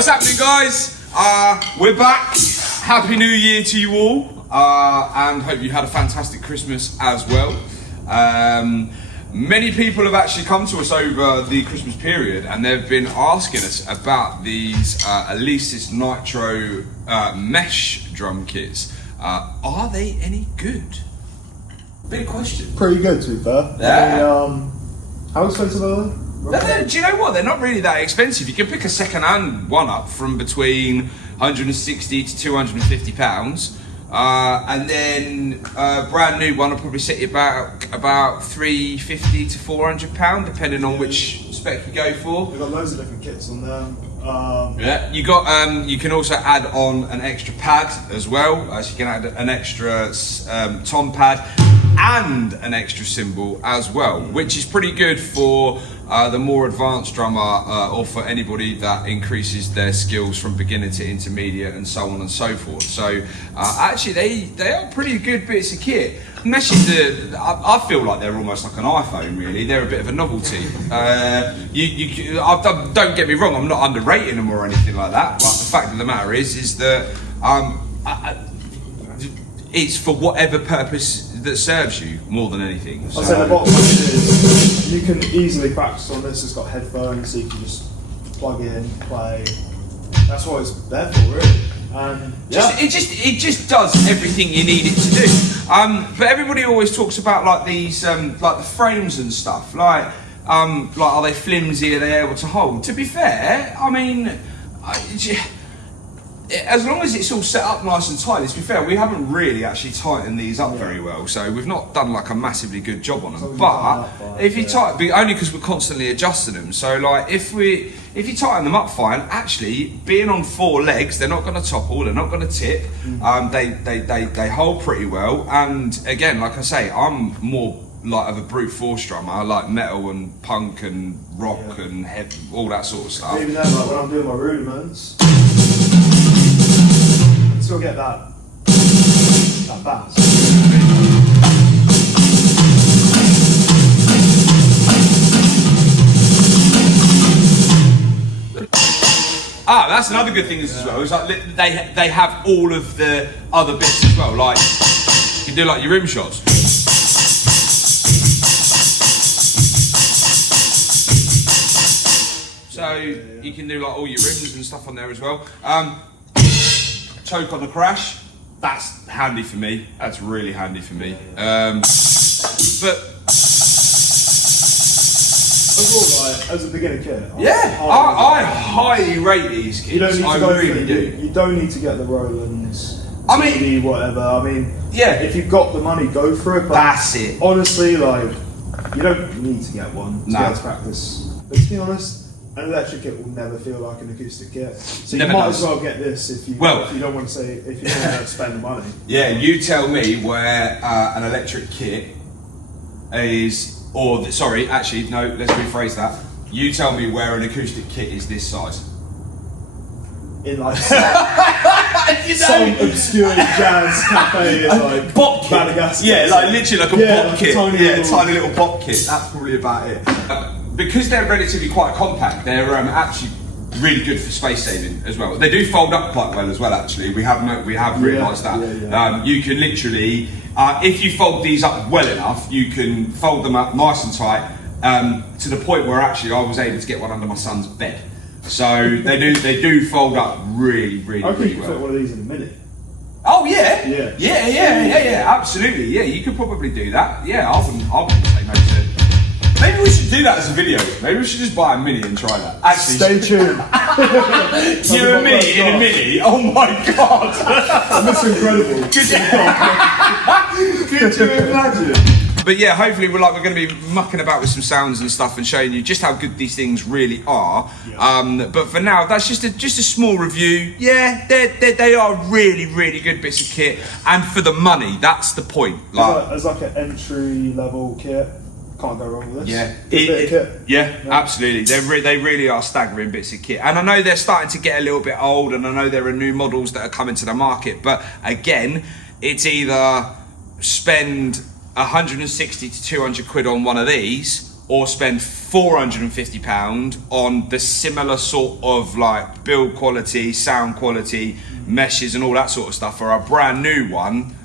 What's happening, guys? We're back. Happy New Year to you all, and hope you had a fantastic Christmas as well. Many people have actually come to us over the Christmas period, and they've been asking us about these Alesis nitro mesh drum kits. Are they any good? Big question. Pretty good, to be fair. Yeah. I mean, how expensive are they? Do you know what? They're not really that expensive. You can pick a second-hand one up from between 160 to 250 pounds, and then a brand new one will probably set you about 350 to 400 pound, depending on which spec you go for. We've got loads of different kits on there. Yeah, you got. You can also add on an extra pad as well, so you can add an extra tom pad and an extra cymbal as well, which is pretty good for the more advanced drummer, or for anybody that increases their skills from beginner to intermediate and so on and so forth. So actually they are pretty good bits of kit. Meshes, I feel like they're almost like an iPhone, really. They're a bit of a novelty. Don't get me wrong, I'm not underrating them or anything like that, but the fact of the matter is that it's for whatever purpose that serves you more than anything. I'll say the bottom line is you can easily practice on this. It's got headphones, so you can just plug in, play. That's what it's there for, really. And it just does everything you need it to do. But everybody always talks about like these like the frames and stuff. Like are they flimsy? Are they able to hold? To be fair, I mean, as long as it's all set up nice and tight, to be fair, we haven't really actually tightened these up very well, so we've not done like a massively good job on them. But if you tighten, only because we're constantly adjusting them, so like if you tighten them up fine, actually being on four legs, they're not going to topple, they're not going to tip. They hold pretty well, and again, like I say, I'm more like of a brute force drummer. I like metal and punk and rock and heavy, all that sort of stuff. even then, like when I'm doing my rudiments, still get that bass. That's another good thing as well. It's like they have all of the other bits as well. Like you can do like your rim shots. So you can do like all your rims and stuff on there as well. Choke on the crash, that's handy for me. That's really handy for me. But overall, like, as a beginner kit, I highly rate these kits. You don't need to go really do. You don't need to get the Roland's. I mean, CD, whatever. I mean, yeah. If you've got the money, go for it. But that's it. Honestly, like, you don't need to get one to be able to practice. But to be honest, an electric kit will never feel like an acoustic kit. So you might as well get this if you don't want to say, if you don't want to spend the money. Yeah, you tell me where an electric kit is, sorry, actually, no, let's rephrase that. You tell me where an acoustic kit is this size. In like some obscure jazz cafe in like bop kit. Madagascar. Yeah, like literally like a bop kit. Tiny little bop kit. That's probably about it. Because they're relatively quite compact, they're actually really good for space saving as well. They do fold up quite well as well. Actually, we have realised that. You can literally, if you fold these up well enough, you can fold them up nice and tight to the point where actually I was able to get one under my son's bed. So they do fold up really I think really you can well. fit one of these in a minute. Oh yeah, absolutely. Yeah, you could probably do that. Yeah, I wouldn't say no to. Maybe we should do that as a video. Maybe we should just buy a Mini and try that. Actually, stay tuned. You and me in a Mini. Oh my god, that's incredible. Could you imagine? But yeah, hopefully we're going to be mucking about with some sounds and stuff and showing you just how good these things really are. But for now, that's just a small review. Yeah, they are really good bits of kit, and for the money, that's the point. As like an entry level kit, can't go wrong with this. Yeah, absolutely. They really are staggering bits of kit, and I know they're starting to get a little bit old, and I know there are new models that are coming to the market. But again, it's either spend 160 to 200 quid on one of these, or spend £450 on the similar sort of like build quality, sound quality, meshes and all that sort of stuff for a brand new one,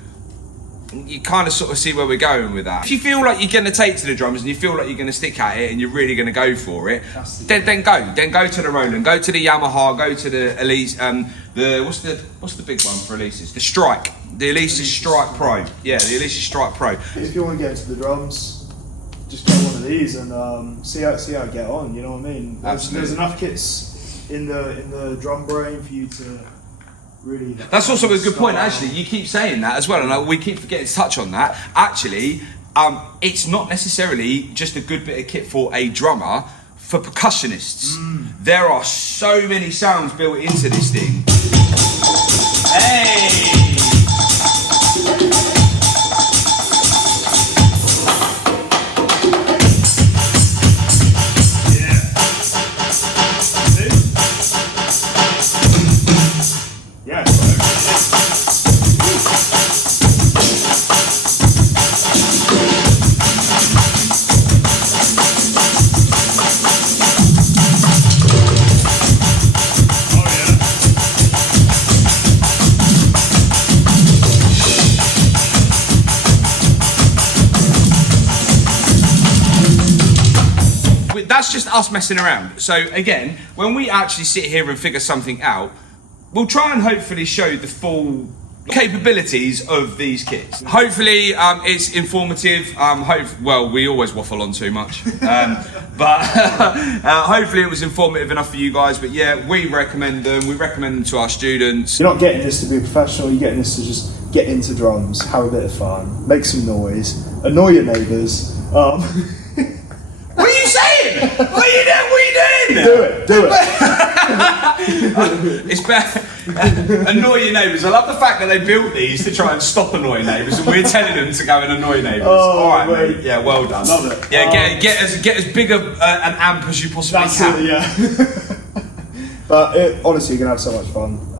you kind of sort of see where we're going with that. If you feel like you're going to take to the drums and you feel like you're going to stick at it and you're really going to go for it, then go to the Roland, go to the Yamaha, go to the Alesis, what's the big one for Alesis? The Strike, the Alesis Strike Pro. Yeah, the Alesis Strike Pro. If you want to get into the drums, just get one of these and see how it get on. You know what I mean? There's enough kits in the drum brain for you to. Really, that's also a good point, actually. You keep saying that as well, and we keep forgetting to touch on that. Actually, it's not necessarily just a good bit of kit for a drummer. For percussionists, there are so many sounds built into this thing. Hey! That's just us messing around. So again, when we actually sit here and figure something out, we'll try and hopefully show the full capabilities of these kits. Hopefully it's informative. Well, we always waffle on too much, but hopefully it was informative enough for you guys. But yeah, we recommend them. We recommend them to our students. You're not getting this to be a professional. You're getting this to just get into drums, have a bit of fun, make some noise, annoy your neighbours. What are you saying? What are you doing? Do it. It's bad. Annoy your neighbours. I love the fact that they built these to try and stop annoying neighbours, and we're telling them to go and annoy neighbours. Oh, all right, mate. Yeah, well done. Love it. Yeah, get as big an amp as you possibly can. That's it, yeah. But honestly, you're gonna have so much fun.